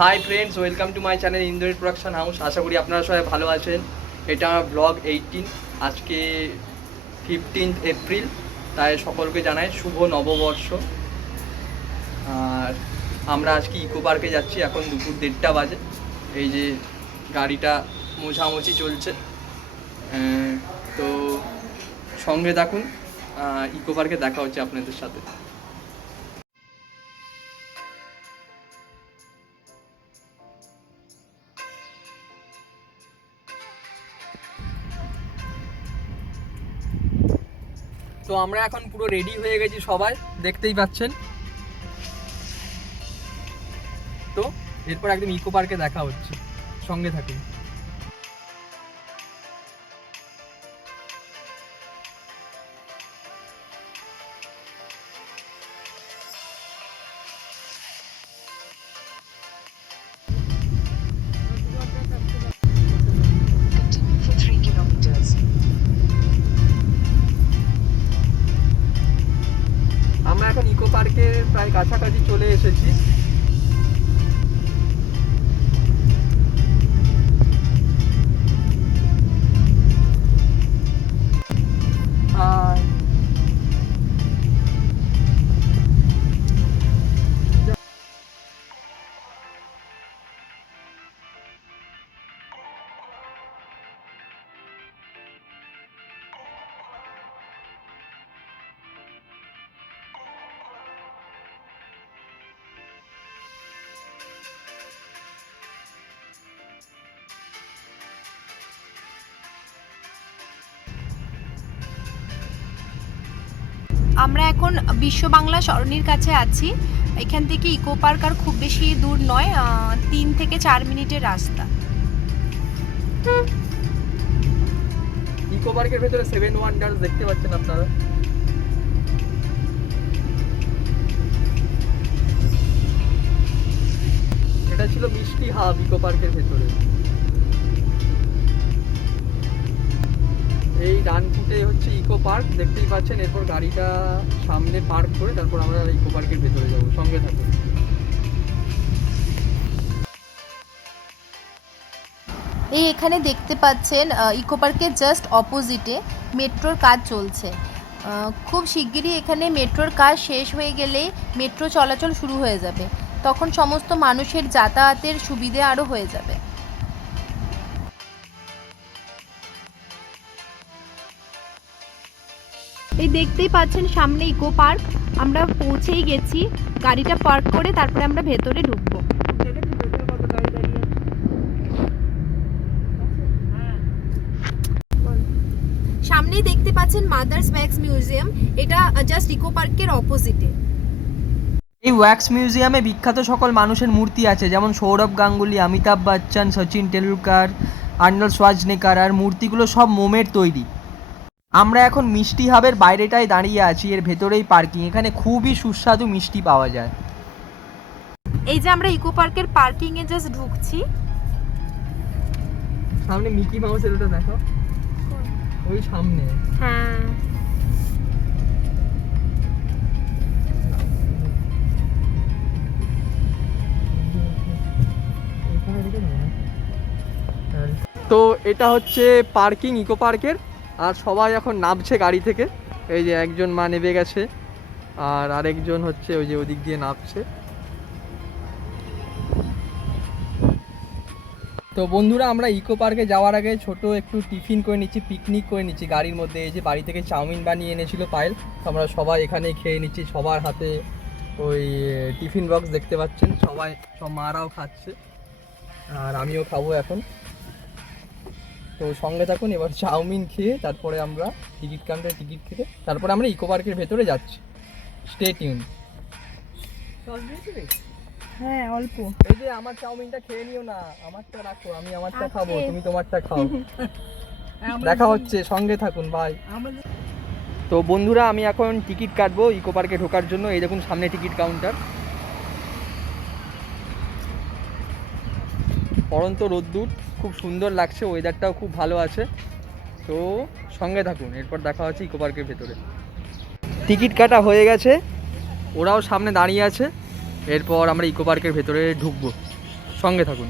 High friends, welcome to my channel Indrit production house. আশা করি আপনারা সবাই ভালো আছেন। এটা আমার ব্লগ 18, আজকে 15 এপ্রিল। তাই সকলকে জানাই শুভ নববর্ষ। আর আমরা আজকে ইকো পার্কে যাচ্ছি, এখন দুপুর 1:30 বাজে। এই যে গাড়িটা মোছামুছি চলছে, তো সঙ্গে থাকুন। ইকো পার্কে দেখা হচ্ছে আপনাদের সাথে। তো আমরা এখন পুরো রেডি হয়ে গেছি সবাই, দেখতেই পাচ্ছেন। তো এরপর একদম ইকো পার্কে দেখা হচ্ছে, সঙ্গে থাকুন। Continue for 3 kilometers. আমরা এখন ইকো পার্কে প্রায় কাছাকাছি চলে এসেছি। আর আমরা এখন বিশ্ব বাংলা সরণির কাছে আছি। এখান থেকে ইকো পার্ক আর খুব বেশি দূর নয়, 3 থেকে 4 মিনিটের রাস্তা। ইকো পার্কের ভেতরে 7 ওয়ান্ডার্স দেখতে পাচ্ছেন আপনারা। এটা ছিল মিষ্টি হাব ইকো পার্কের ভেতরে। এই ডান ফুটে হচ্ছে ইকো পার্ক, দেখতেই পাচ্ছেন। এরপর গাড়িটা সামনে পার্ক করে তারপর আমরা ইকো পার্কের ভেতরে যাবো, সঙ্গে থাকুন। এই এখানে দেখতে পাচ্ছেন ইকো পার্কের জাস্ট অপোজিটে মেট্রোর কাজ চলছে। খুব শিগগিরই এখানে মেট্রোর কাজ শেষ হয়ে গেলে মেট্রো চলাচল শুরু হয়ে যাবে, তখন সমস্ত মানুষের যাতায়াতের সুবিধে আরও হয়ে যাবে। এই দেখতেই পাচ্ছেন সামনে ইকো পার্ক। আমরা পৌঁছেই গেছি, গাড়িটা পার্ক করে তারপরে আমরা ভেতরে ঢুকবো। সামনেই দেখতে পাচ্ছেন মাদার্স ওয়্যাক্স মিউজিয়াম, এটা জাস্ট ইকো পার্কের অপোজিটে। এই ওয়্যাক্স মিউজিয়ামে বিখ্যাত সকল মানুষের মূর্তি আছে, যেমন সৌরভ গাঙ্গুলি, অমিতাভ বচ্চন, সচিন টেন্ডুলকার, আর্নল্ড সোয়ার্জনেগার। আর মূর্তিগুলো সব মোমের তৈরি। আমরা এখন মিষ্টি হাবের বাইরেটায় দাঁড়িয়ে আছি, এর ভেতরেই পার্কিং। এখানে খুবই সুস্বাদু মিষ্টি পাওয়া যায়। এই যে আমরা ইকো পার্কের পার্কিং এ জাস্ট ঢুকছি। সামনে মিকি মাউসের ওটা দেখো, ওই সামনে। হ্যাঁ, তো এটা হচ্ছে পার্কিং ইকো পার্কের। আর সবাই এখন নামছে গাড়ি থেকে। এই যে একজন মা নেমে গেছে, আর আরেকজন হচ্ছে ওই যে ওদিক দিয়ে নামছে। তো বন্ধুরা, আমরা ইকো পার্কে যাওয়ার আগে ছোট একটু টিফিন করে নিচ্ছি, পিকনিক করে নিচ্ছি গাড়ির মধ্যে। এই যে বাড়ি থেকে চাউমিন বানিয়ে এনেছিল পায়েল, তো আমরা সবাই এখানেই খেয়ে নিচ্ছি। সবার হাতে ওই টিফিন বক্স দেখতে পাচ্ছেন, সবাই সব মারাও খাচ্ছে, আর আমিও খাবো এখন। তো সঙ্গে থাকুন, এবার চাউমিন খেয়ে তারপরে আমরা টিকিট কাউন্টারে টিকিট কেটে তারপরে আমরা ইকো পার্কের ভেতরে যাচ্ছি। Stay tune. হ্যাঁ অল্প। এই যে আমার চাউমিনটা খেয়ে নিও না, আমারটা রাখো, আমি আমারটা খাবো, তুমি তোমারটা খাও। দেখা হচ্ছে, সঙ্গে থাকুন, বাই। তো বন্ধুরা, আমি এখন টিকিট কাটবো ইকো পার্কে ঢোকার জন্য। এই দেখুন সামনে টিকিট কাউন্টার। পড়ন্ত রোদ্দুর, খুব সুন্দর লাগছে, ওয়েদারটাও খুব ভালো আছে। তো সঙ্গে থাকুন, এরপর দেখা হচ্ছে ইকো পার্কের ভেতরে। টিকিট কাটা হয়ে গেছে, ওরাও সামনে দাঁড়িয়ে আছে। এরপর আমরা ইকো পার্কের ভেতরে ঢুকবো। সঙ্গে থাকুন।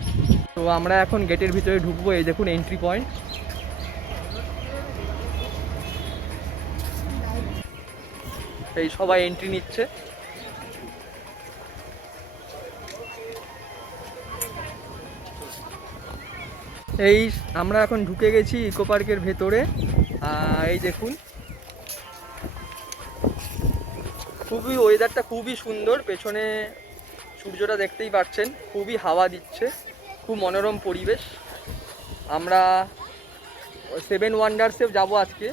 তো আমরা এখন গেটের ভিতরে ঢুকবো। এই দেখুন এন্ট্রি পয়েন্ট। এই সবাই এন্ট্রি নিচ্ছে। এই আমরা এখন ঢুকে গেছি ইকো পার্কের ভেতরে। এই দেখুন খুবই ওয়েদারটা খুবই সুন্দর, পেছনে সূর্যটা দেখতেই পাচ্ছেন, খুবই হাওয়া দিচ্ছে, খুব মনোরম পরিবেশ। আমরা 7 ওয়ান্ডার্সে যাবো আজকে,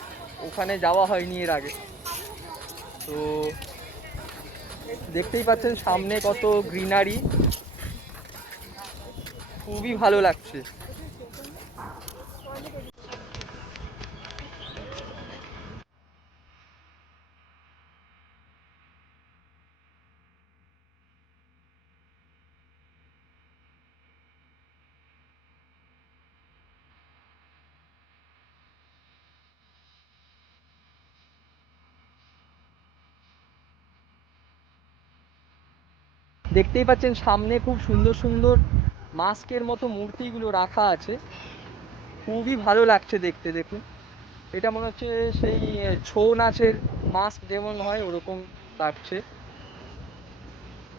ওখানে যাওয়া হয়নি এর আগে। তো দেখতেই পাচ্ছেন সামনে কত গ্রিনারি, খুবই ভালো লাগছে। দেখতেই পাচ্ছেন সামনে খুব সুন্দর সুন্দর মাস্কের মতো মূর্তিগুলো রাখা আছে, খুবই ভালো লাগছে দেখতে। দেখুন এটা মনে হচ্ছে সেই ছৌ নাচের মাস্ক যেমন হয় ওরকম লাগছে।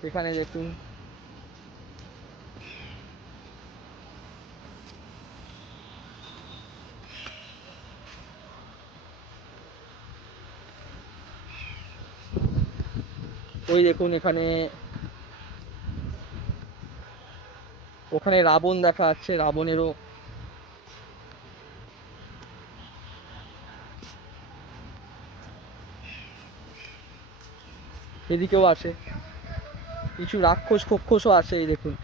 এখানে দেখুন ওই দেখুন এখানে ওখানে রাবণ দেখা যাচ্ছে, রাবণেরও এদিকেও আছে, কিছু রাক্ষস ফক্ষসও আছে। এই দেখুন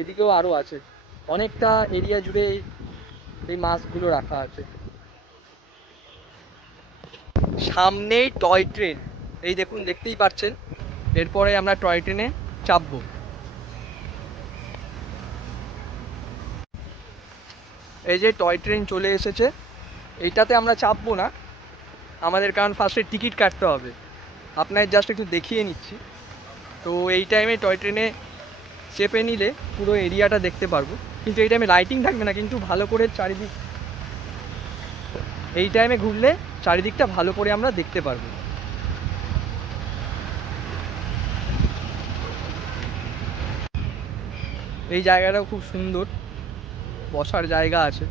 এদিকেও আরও আছে, অনেকটা এরিয়া জুড়ে এই মাছগুলো রাখা আছে। সামনেই টয় ট্রেন, এই দেখুন দেখতেই পাচ্ছেন। এরপরে আমরা টয় ট্রেনে চাপবো। এই যে টয় ট্রেন চলে এসেছে, এইটাতে আমরা চাপবো না আমাদের, কারণ ফার্স্টে টিকিট কাটতে হবে। আপনার জাস্ট একটু দেখিয়ে নিচ্ছি। তো এই টাইমে টয় ট্রেনে চেপে নিলে পুরো এরিয়াটা দেখতে পারবো, কিন্তু এই টাইমে লাইটিং থাকবে না, কিন্তু ভালো করে চারিদিক, এই টাইমে ঘুরলে চারিদিকটা ভালো করে আমরা দেখতে পারবো। এই জায়গাটাও খুব সুন্দর, বসার জায়গা আছে।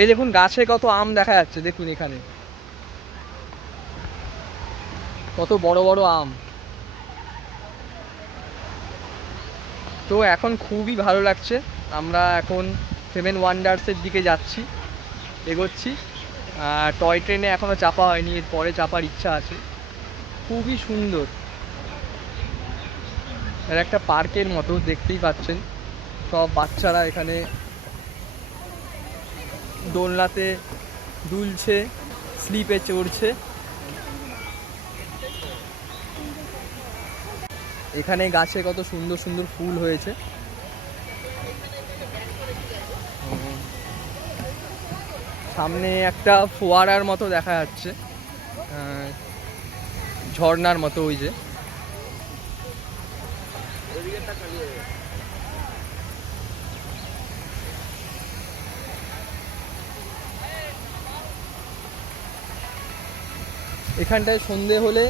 এই দেখুন গাছে কত আম দেখা যাচ্ছে, দেখুন এখানে কত বড় বড় আম। তো এখন খুবই ভালো লাগছে, আমরা এখন 7 ওয়ান্ডার্সের দিকে যাচ্ছি, এগোচ্ছি। টয় ট্রেনে এখনও চাপা হয়নি, এর পরে চাপার ইচ্ছা আছে। খুবই সুন্দর, এর একটা পার্কের মতো দেখতেই পাচ্ছেন। সব বাচ্চারা এখানে দোলনাতে দুলছে, স্লিপে চড়ছে। এখানে গাছে কত সুন্দর সুন্দর ফুল হয়েছে। সামনে একটা ফোয়ারার মতো দেখা যাচ্ছে, ঝর্ণার মতো। ওই যে এখানটায় সন্ধে হলে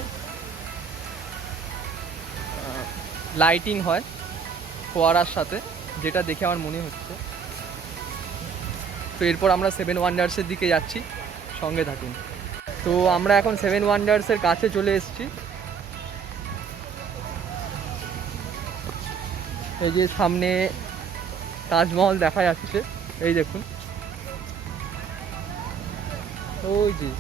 লাইটিং হয় ফোয়ারার সাথে, যেটা দেখে আমার মনে হচ্ছে। তো এরপর আমরা 7 ওয়ান্ডার্সের দিকে যাচ্ছি, সঙ্গে থাকুন। তো আমরা এখন 7 ওয়ান্ডার্সের কাছে চলে এসেছি। এই যে সামনে তাজমহল দেখা যাচ্ছে, এই দেখুন ওই যে।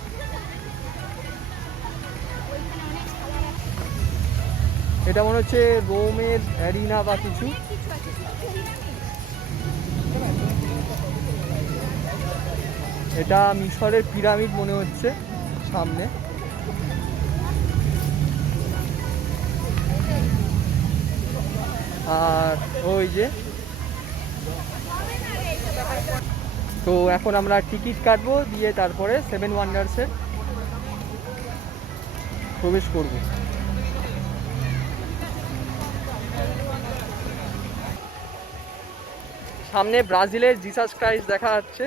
এটা মনে হচ্ছে রোমের অ্যারিনা বা কিছু। এটা মিশরের পিরামিড মনে হচ্ছে সামনে। আর ওই যে, তো এখন আমরা টিকিট কাটবো, দিয়ে তারপরে সেভেন ওয়ান্ডার্সে প্রবেশ করব। সামনে ব্রাজিলের জিসাস ক্রাইস্ট দেখা যাচ্ছে,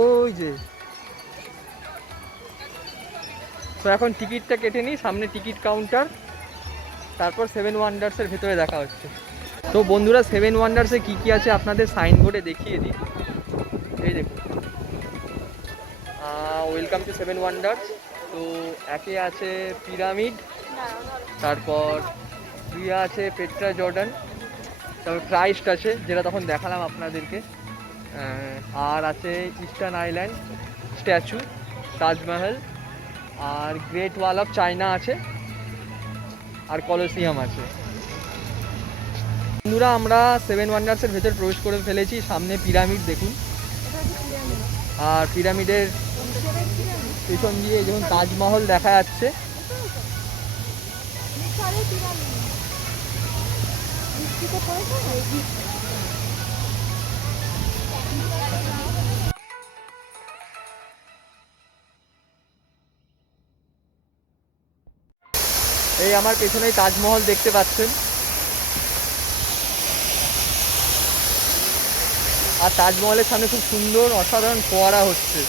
ওই যে। তো এখন টিকিটটা কেটে নিই, সামনে টিকিট কাউন্টার, তারপর সেভেন ওয়ান্ডার্সের ভেতরে দেখা হচ্ছে। তো বন্ধুরা, সেভেন ওয়ান্ডার্সে কী কী আছে আপনাদের সাইনবোর্ডে দেখিয়ে দিই। এই দেখুন, ওয়েলকাম টু সেভেন ওয়ান্ডার্স। তো একে আছে পিরামিড, তারপর দুইয়ে আছে পেট্রা জর্ডান, তারপর ক্রাইস্ট আছে যেটা তখন দেখালাম আপনাদেরকে, আর আছে ইস্টার্ন আইল্যান্ড স্ট্যাচু, তাজমহল, আর গ্রেট ওয়াল অফ চায়না আছে, আর কলোসিয়াম আছে। বন্ধুরা, আমরা সেভেন ওয়ান্ডার্সের ভেতর প্রবেশ করে ফেলেছি। সামনে পিরামিড দেখুন, আর পিরামিডের পেছন দিয়ে যেমন তাজমহল দেখা যাচ্ছে। এই আমার পেছনেই তাজমহল দেখতে পাচ্ছেন, আর তাজমহলের সামনে খুব সুন্দর অসাধারণ ফোয়ারা হচ্ছে।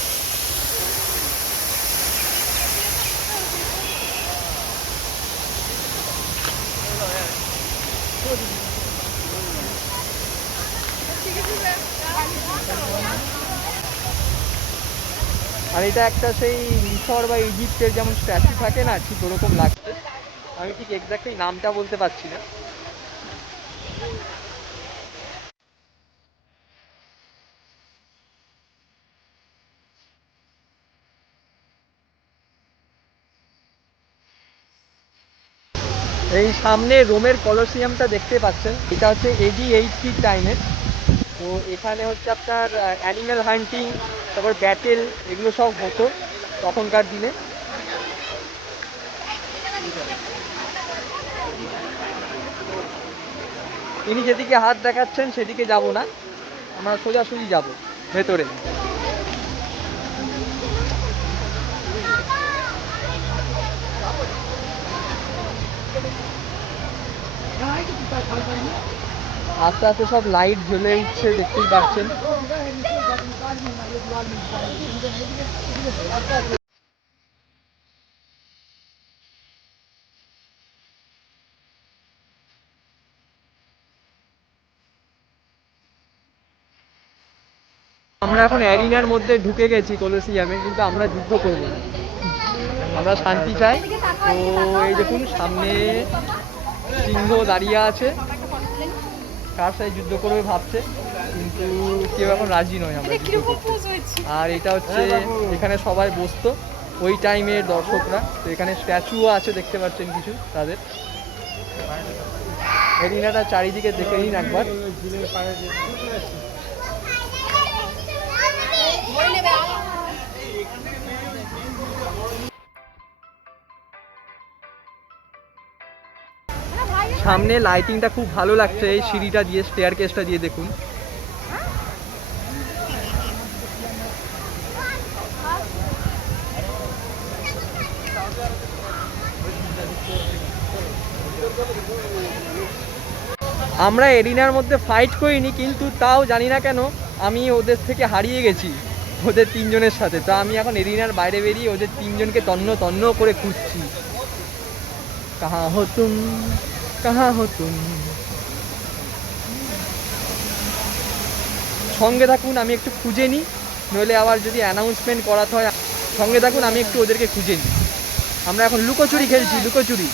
আর এটা একটা সেই মিশর বা ইজিপ্টের যেমন স্ট্যাচু থাকে না, ঠিক ওরকম লাগছে। আমি ঠিক এক্স্যাক্টলি নামটা বলতে পারছি না। এই সামনে রোমের কলোসিয়ামটা দেখতে পাচ্ছেন, এটা হচ্ছে এডি 80 টাইমের। তো এখানে হচ্ছে আপনার অ্যানিম্যাল হান্টিং, তারপর ব্যাটেল, এগুলো সব হতো তখনকার দিনে। ইনি যেদিকে হাত দেখাচ্ছেন সেদিকে যাব না, আমরা সোজাসুজি যাব ভেতরে। আস্তে আস্তে সব লাইট জ্বলে উঠছে, দেখতেই পাচ্ছেন। আমরা এখন অ্যারিনার মধ্যে ঢুকে গেছি কলোসিয়ামে, কিন্তু আমরা যুদ্ধ করব না, আমরা শান্তি চাই। তো এই দেখুন, সামনে সিংহ দাঁড়িয়ে আছে, কার সাথে যুদ্ধ করবে ভাবছে, কিন্তু কেউ এখন রাজি নয় আমরা যুদ্ধ করতে। আর এটা হচ্ছে এখানে সবাই বসতো ওই টাইমের দর্শকরা। তো এখানে স্ট্যাচুও আছে, দেখতে পাচ্ছেন কিছু তাদের। এরিনাটা চারিদিকে দেখে নিন একবার। সামনে লাইটিংটা খুব ভালো লাগছে, এই সিঁড়িটা দিয়ে, স্টেয়ার কেসটা দিয়ে দেখুন। আমরা এরিনার মধ্যে ফাইট করিনি, কিন্তু তাও জানি না কেন আমি ওদের থেকে হারিয়ে গেছি, ওদের তিনজনের সাথে। তো আমি এখন এরিনার বাইরে বেরিয়ে ওদের তিনজনকে তন্ন তন্ন করে খুঁজছি। কাহা হো তুম, কাহা হো তুম। সঙ্গে থাকুন, আমি একটু খুঁজে নিই, নইলে আবার যদি অ্যানাউন্সমেন্ট করাতে হয়। সঙ্গে থাকুন, আমি একটু ওদেরকে খুঁজে নিই। আমরা এখন লুকোচুরি খেলছি, লুকোচুরি।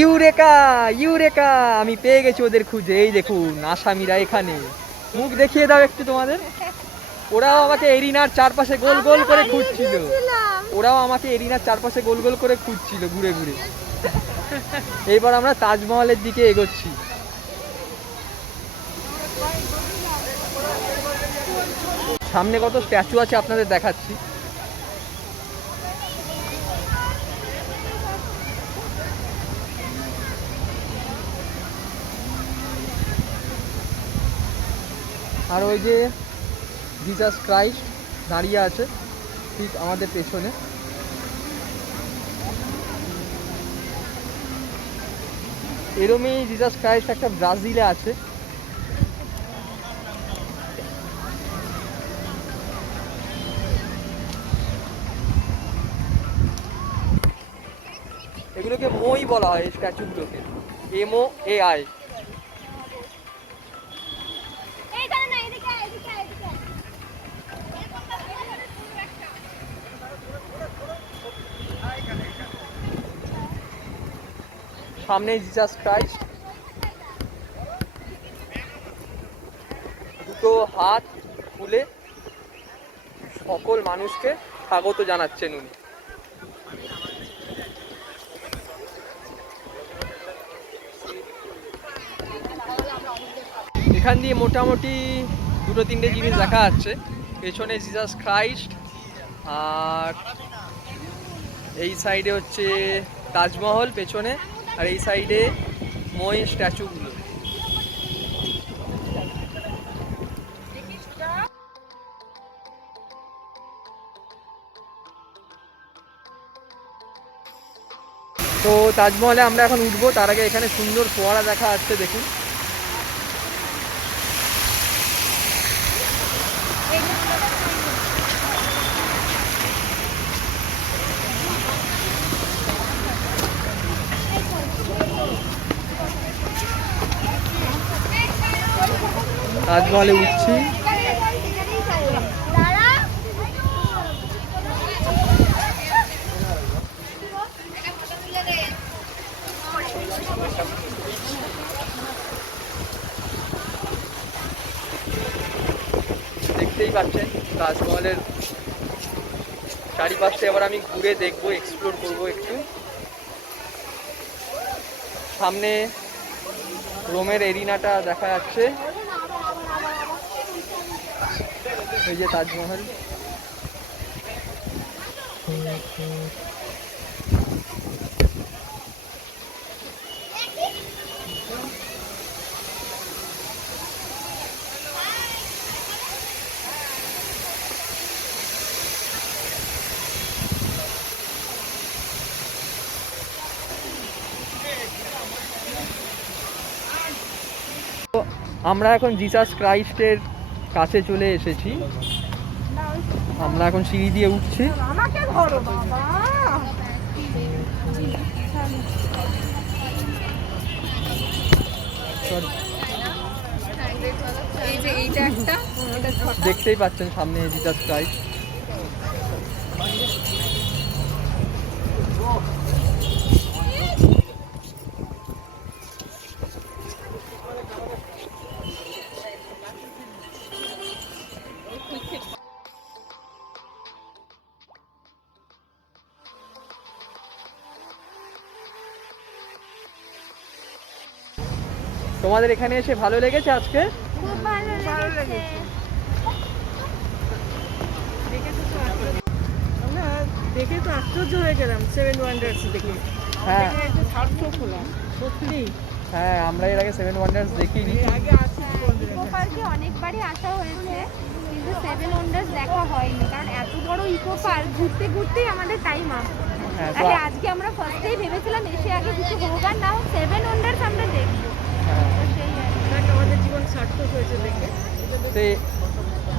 ইউরেকা, ইউরেকা, আমি পেয়ে গেছি ওদের খুঁজে। এই দেখুন আসামিরা এখানে, মুখ দেখিয়ে দাও একটু তোমাদের। ওরাও আমাকে এরিনার চারপাশে গোল গোল করে খুঁজছিল, ওরাও আমাকে এরিনার চারপাশে গোল গোল করে খুঁজছিল ঘুরে ঘুরে। এইবার আমরা তাজমহলের দিকে এগোচ্ছি। সামনে কত স্ট্যাচু আছে আপনাদের দেখাচ্ছি। আর ওই যে জিসাস ক্রাইস্ট দাঁড়িয়ে আছে ঠিক আমাদের পেছনে। এরমই জিসাস ক্রাইস্ট একটা ব্রাজিলে আছে। এগুলোকে মই বলা হয়, এই স্ট্যাচুগুলোকে MOAI। সামনে জিসাস ক্রাইস্ট, দুটো হাত খুলে সকল মানুষকে স্বাগত জানাচ্ছেন উনি। এখান দিয়ে মোটামুটি দুটো তিনটে জিনিস দেখা যাচ্ছে। পেছনে জিসাস ক্রাইস্ট, আর এই সাইডে হচ্ছে তাজমহল পেছনে, আর এই সাইডে মই স্ট্যাচুগুলো। তো তাজমহলে আমরা এখন উঠবো, তার আগে এখানে সুন্দর ফোয়ারা দেখা যাচ্ছে, দেখুন। তাজমহলে উঠছি। দেখতেই পাচ্ছেন তাজমহলের চারিপাশে এবার আমি ঘুরে দেখবো, এক্সপ্লোর করবো একটু। সামনে রোমের এরিনাটা দেখা যাচ্ছে, এই যে তাজমহল। আমরা এখন জিসাস ক্রাইস্টের কাছে চলে এসেছি। আমরা এখন সিঁড়ি দিয়ে উঠছি। আমাকে ধরো বাবা। এই যে এইটা একটা, দেখতেই পাচ্ছেন সামনে জিসাস ক্রাইস্ট। তোমাদের এখানে এসে ভালো লেগেছে আজকে? খুব ভালো লেগেছে। আমরা দেখে তো আশ্চর্য হয়ে গেলাম, সেভেন ওয়ান্ডার্স দেখে। হ্যাঁ সার্থক হলাম সত্যি। হ্যাঁ, আমরা এর আগে সেভেন ওয়ান্ডার্স দেখিনি। আগে আছে ইকো পার্কে অনেকবারই আসা হয়েছে, কিন্তু সেভেন ওয়ান্ডার্স দেখা হয়নি, কারণ এত বড় ইকো পার্ক ঘুরতে ঘুরতেই আমাদের টাইম আপ। হ্যাঁ তো তাহলে আজকে আমরা ফার্স্টেই ভেবেছিলাম এসে আগে কিছু হোক আর না হোক সেভেন ওয়ান্ডার্স আমরা দেখবো। হ্যাঁ, তো সেই আর কি। দেখ, আমাদের জীবন সার্থক হয়েছে দেখে। তো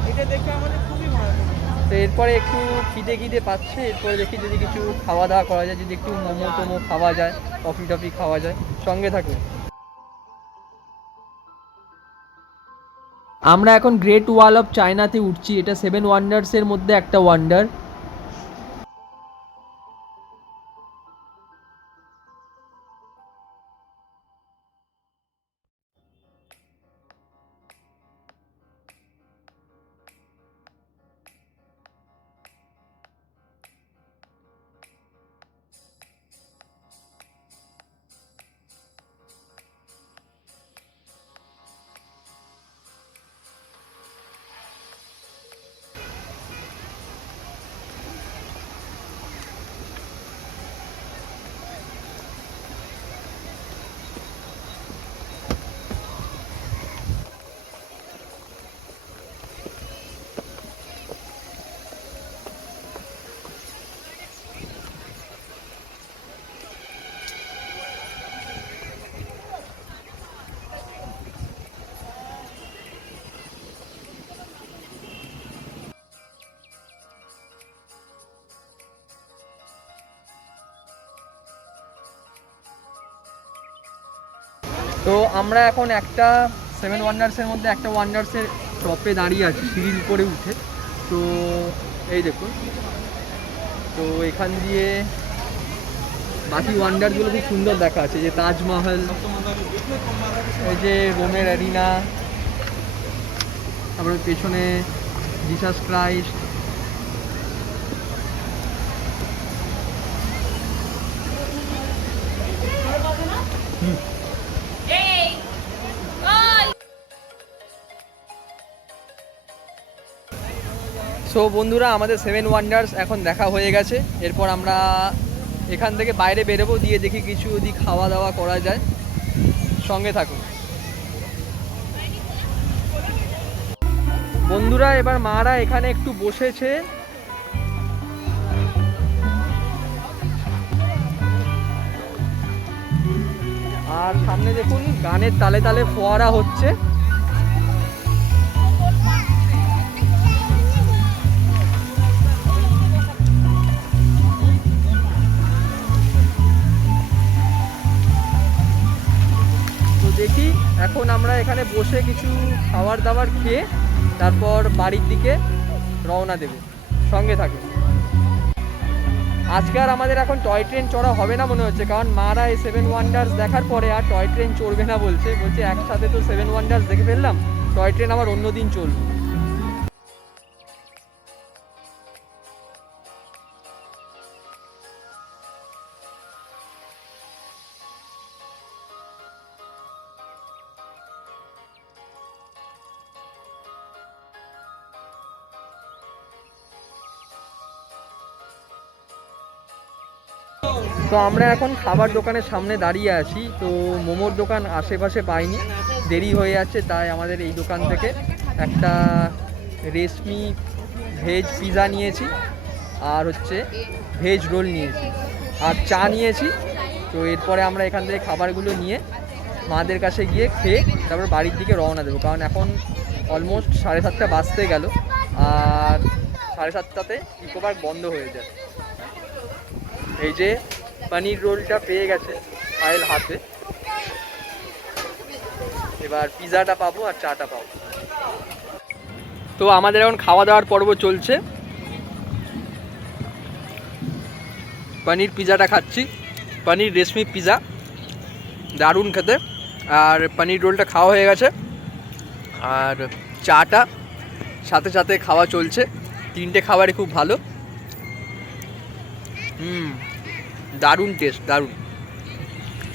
এটা দেখে আমাদের খুবই ভালো লেগেছে। তো এরপরে একটু খিদে পাচ্ছে, এরপরে দেখি যদি কিছু খাওয়া দাওয়া করা যায়, যদি একটু মোমো টোমো খাওয়া যায়, কফি টফি খাওয়া যায়। সঙ্গে থাকুন। আমরা এখন গ্রেট ওয়াল অফ চায়নাতে উঠছি। এটা সেভেন ওয়ান্ডার্সের মধ্যে একটা ওয়ান্ডার। তো আমরা এখন একটা সেভেন ওয়ান্ডার্সের মধ্যে একটা ওয়ান্ডার্সের টপে দাঁড়িয়ে আছি সিঁড়ির উপরে উঠে। তো এই দেখুন, তো এখান দিয়ে বাকি ওয়ান্ডারগুলো খুব সুন্দর দেখা আছে, যে তাজমহল, এই যে রোমের অ্যারিনা, তারপরে পেছনে জিসাস ক্রাইস্ট। সো বন্ধুরা, আমাদের সেভেন ওয়ান্ডার্স এখন দেখা হয়ে গেছে। এরপর আমরা এখান থেকে বাইরে বেরোবো, দিয়ে দেখি কিছু যদি খাওয়া দাওয়া করা যায়। সঙ্গে থাকুন বন্ধুরা। এবার মারা এখানে একটু বসেছে। আর সামনে দেখুন গানের তালে তালে ফোয়ারা হচ্ছে। দেখি এখন আমরা এখানে বসে কিছু খাবার দাবার খেয়ে তারপর বাড়ির দিকে রওনা দেব। সঙ্গে থাকুন। আজকে আর আমাদের এখন টয় ট্রেন চড়া হবে না মনে হচ্ছে, কারণ মারা এই সেভেন ওয়ান্ডার্স দেখার পরে আর টয় ট্রেন চড়বে না বলছে। একসাথে তো সেভেন ওয়ান্ডার্স দেখে ফেললাম, টয় ট্রেন আবার অন্য দিন চলবে। তো আমরা এখন খাবার দোকানের সামনে দাঁড়িয়ে আছি। তো মোমোর দোকান আশেপাশে পাইনি, দেরি হয়ে যাচ্ছে, তাই আমাদের এই দোকান থেকে একটা রেশমি ভেজ পিৎজা নিয়েছি, আর হচ্ছে ভেজ রোল নিয়েছি, আর চা নিয়েছি। তো এরপরে আমরা এখান থেকে খাবারগুলো নিয়ে মাদের কাছে গিয়ে খেয়ে তারপর বাড়ির দিকে রওনা দেবো, কারণ এখন অলমোস্ট 7:30 বাজতে গেল, আর 7:30টাতে ইকো পার্ক বন্ধ হয়ে যায়। এই যে পনির রোলটা পেয়ে গেছে পায়েল হাতে, এবার পিৎজাটা পাবো আর চাটা পাবো। তো আমাদের এখন খাওয়া দাওয়ার পর্ব চলছে। পনির পিৎজাটা খাচ্ছি, পনির রেশমি পিৎজা, দারুণ খেতে। আর পনির রোলটা খাওয়া হয়ে গেছে, আর চাটা সাথে সাথে খাওয়া চলছে। তিনটে খাবারই খুব ভালো। দারুণ টেস্ট, দারুণ।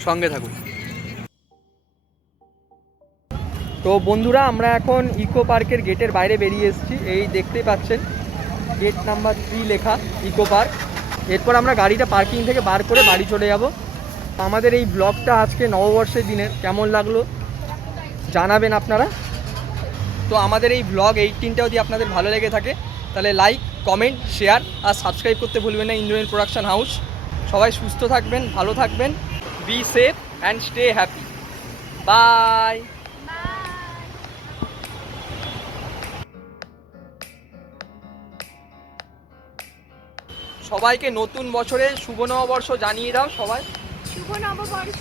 সঙ্গে থাকুন। তো বন্ধুরা, আমরা এখন ইকো পার্কের গেটের বাইরে বেরিয়ে এসেছি। এই দেখতেই পাচ্ছেন গেট নাম্বার 3 লেখা ইকো পার্ক। এরপর আমরা গাড়িটা পার্কিং থেকে বার করে বাড়ি চলে যাব। আমাদের এই ব্লগটা আজকে নববর্ষের দিনের কেমন লাগলো জানাবেন আপনারা। তো আমাদের এই ব্লগ 18টা যদি আপনাদের ভালো লেগে থাকে তাহলে লাইক, কমেন্ট, শেয়ার আর সাবস্ক্রাইব করতে ভুলবেন না ইন্দ্রনীল প্রোডাকশন হাউস। সবাই সুস্থ থাকবেন, ভালো থাকবেন, be safe and stay happy. Bye. সবাইকে নতুন বছরে শুভ নববর্ষ জানিয়ে দাও সবাই। শুভ নববর্ষ।